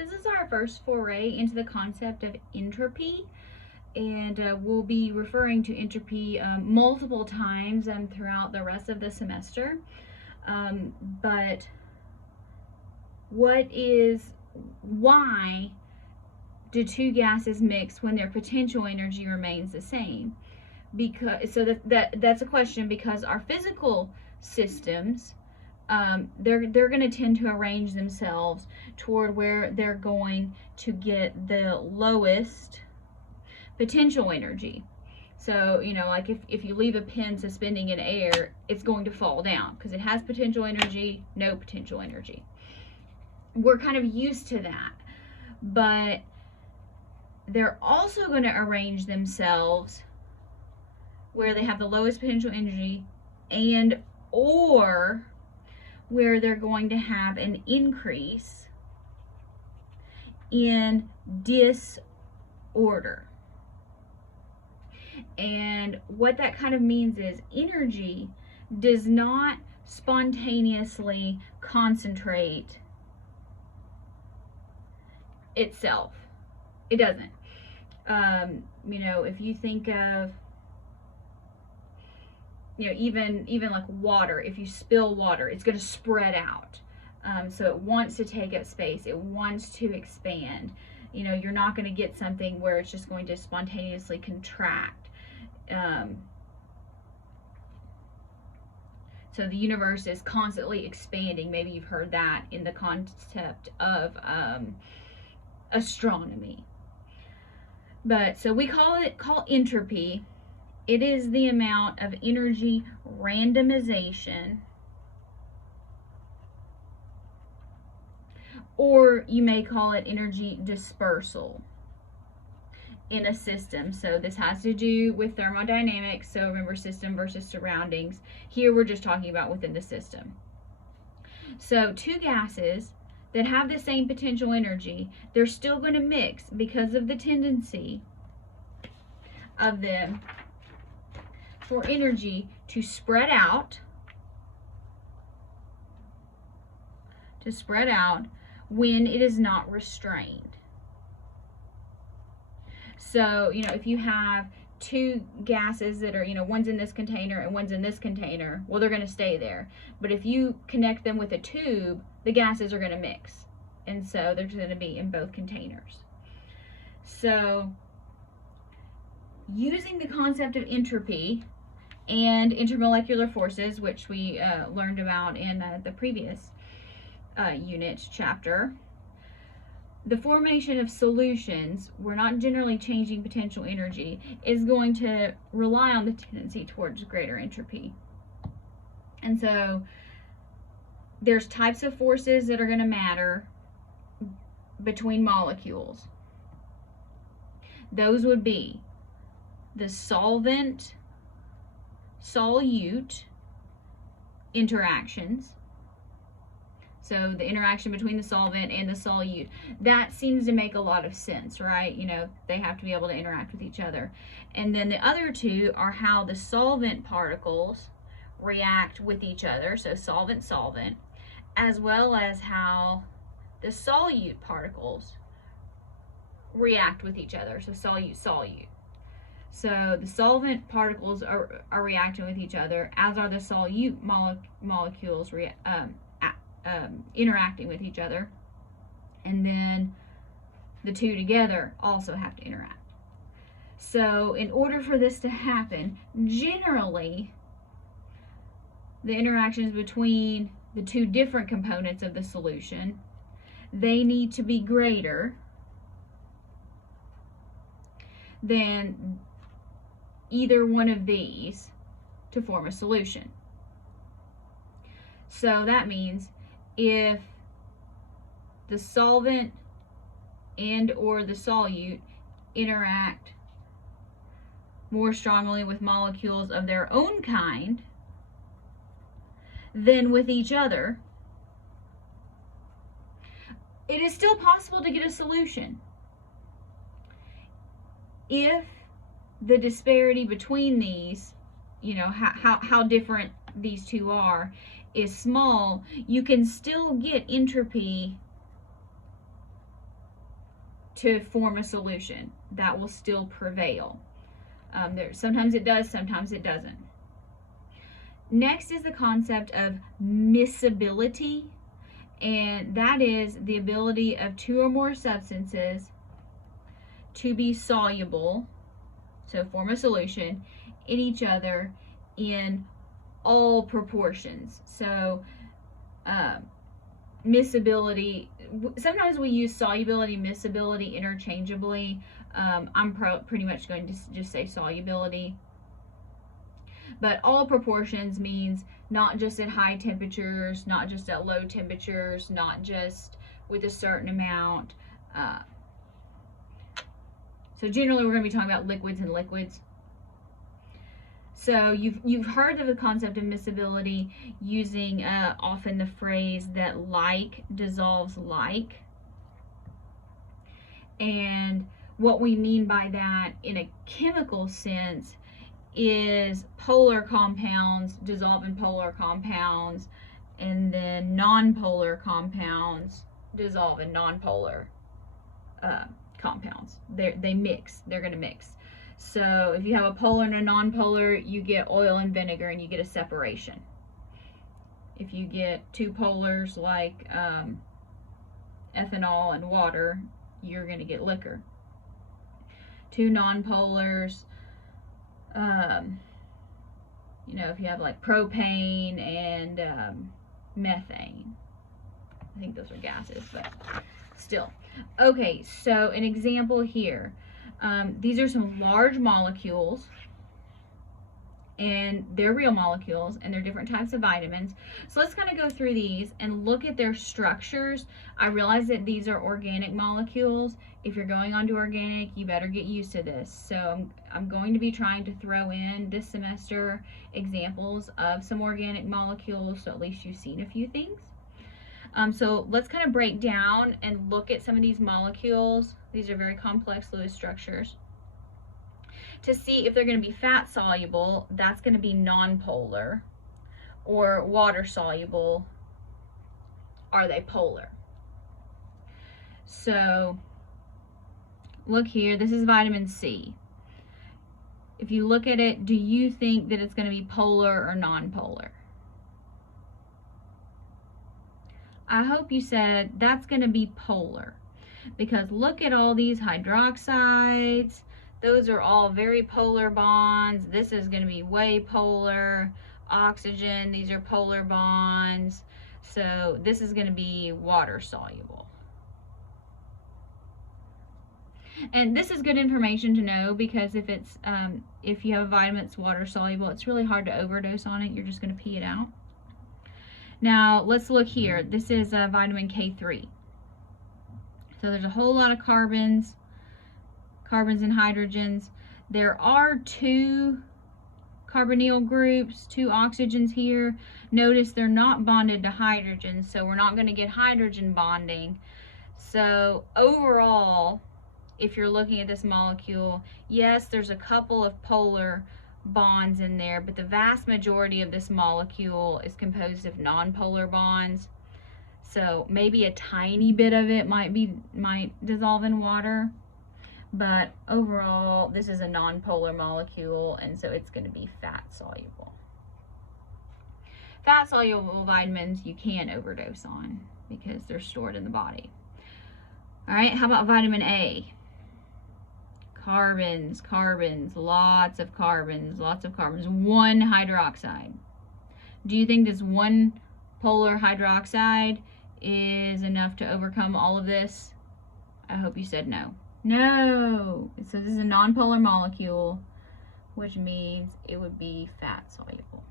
This is our first foray into the concept of entropy, and we'll be referring to entropy multiple times throughout the rest of the semester. But why do two gases mix when their potential energy remains the same? That's a question, because our physical systems, they're going to tend to arrange themselves toward where they're going to get the lowest potential energy. So, like if you leave a pin suspending in air, it's going to fall down because it has potential energy, no potential energy. We're kind of used to that. But they're also going to arrange themselves where they have the lowest potential energy and or where they're going to have an increase in disorder. And what that kind of means is energy does not spontaneously concentrate itself. It doesn't. If you think of, even like water, if you spill water, it's going to spread out. So it wants to take up space. It wants to expand. You're not going to get something where it's just going to spontaneously contract. So the universe is constantly expanding. Maybe you've heard that in the concept of astronomy. But so we call entropy. It is the amount of energy randomization, or you may call it energy dispersal in a system. So this has to do with thermodynamics. So remember, system versus surroundings. Here we're just talking about within the system. So two gases that have the same potential energy, they're still going to mix because of the tendency of them for energy to spread out, when it is not restrained. So, if you have two gases that are, one's in this container and one's in this container, well, they're going to stay there. But if you connect them with a tube, the gases are going to mix. And so they're going to be in both containers. So, using the concept of entropy and intermolecular forces, which we learned about in the previous unit chapter, the formation of solutions, we're not generally changing potential energy, is going to rely on the tendency towards greater entropy. And so there's types of forces that are going to matter between molecules. Those would be the solvent solute interactions. So the interaction between the solvent and the solute, that seems to make a lot of sense, right? They have to be able to interact with each other. And then the other two are how the solvent particles react with each other, so solvent, as well as how the solute particles react with each other, so solute. So the solvent particles are reacting with each other, as are the solute molecules interacting with each other. And then the two together also have to interact. So in order for this to happen, generally, the interactions between the two different components of the solution, they need to be greater than either one of these to form a solution. So that means if the solvent and or the solute interact more strongly with molecules of their own kind than with each other, it is still possible to get a solution if the disparity between these, how different these two are, is small. You can still get entropy to form a solution. That will still prevail. Sometimes it does, sometimes it doesn't. Next is the concept of miscibility, and that is the ability of two or more substances to be soluble, so form a solution, in each other in all proportions. So miscibility, sometimes we use solubility, miscibility interchangeably. I'm pretty much going to just say solubility. But all proportions means not just at high temperatures, not just at low temperatures, not just with a certain amount. So generally we're going to be talking about liquids and liquids. So you've heard of the concept of miscibility using often the phrase that like dissolves like. And what we mean by that in a chemical sense is polar compounds dissolve in polar compounds, and then nonpolar compounds dissolve in nonpolar compounds. They mix. They're going to mix. So if you have a polar and a nonpolar, you get oil and vinegar, and you get a separation. If you get two polars like ethanol and water, you're going to get liquor. Two nonpolars, you know, if you have like propane and methane. I think those are gases, but still. Okay, so an example here. These are some large molecules, and they're real molecules, and they're different types of vitamins. So let's kind of go through these and look at their structures. I realize that these are organic molecules. If you're going on to organic, you better get used to this. So I'm going to be trying to throw in this semester examples of some organic molecules, so at least you've seen a few things. So let's kind of break down and look at some of these molecules. These are very complex fluid structures. To see if they're going to be fat soluble, that's going to be nonpolar, or water soluble, are they polar? So look here, this is vitamin C. If you look at it, do you think that it's going to be polar or nonpolar? I hope you said that's going to be polar, because look at all these hydroxides. Those are all very polar bonds. This is going to be way polar. Oxygen, these are polar bonds. So this is going to be water soluble. And this is good information to know, because if it's if you have a vitamin that's water soluble, it's really hard to overdose on it. You're just going to pee it out. Now let's look here. This is vitamin K3. So there's a whole lot of carbons and hydrogens. There are two carbonyl groups, two oxygens here. Notice they're not bonded to hydrogen, so we're not going to get hydrogen bonding. So overall, if you're looking at this molecule, yes, there's a couple of polar bonds in there, but the vast majority of this molecule is composed of nonpolar bonds. So maybe a tiny bit of it might dissolve in water, but overall this is a nonpolar molecule, and so it's going to be fat soluble. Fat soluble vitamins you can overdose on because they're stored in the body. All right, how about vitamin A? Carbons, lots of carbons, one hydroxide. Do you think this one polar hydroxide is enough to overcome all of this? I hope you said no. No. So this is a nonpolar molecule, which means it would be fat soluble.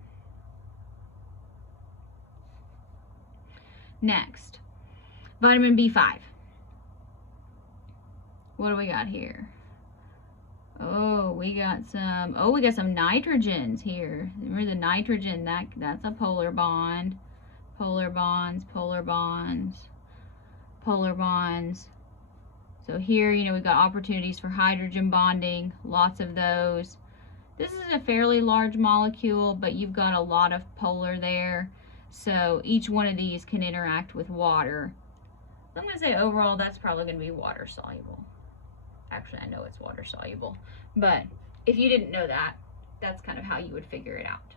Next, vitamin B5. What do we got here? Oh, we got some nitrogens here. Remember the nitrogen, that's a polar bond. Polar bonds. So here, you know, we've got opportunities for hydrogen bonding, lots of those. This is a fairly large molecule, but you've got a lot of polar there. So each one of these can interact with water. So I'm going to say overall that's probably going to be water soluble. actually I know it's water soluble, but if you didn't know that, that's kind of how you would figure it out.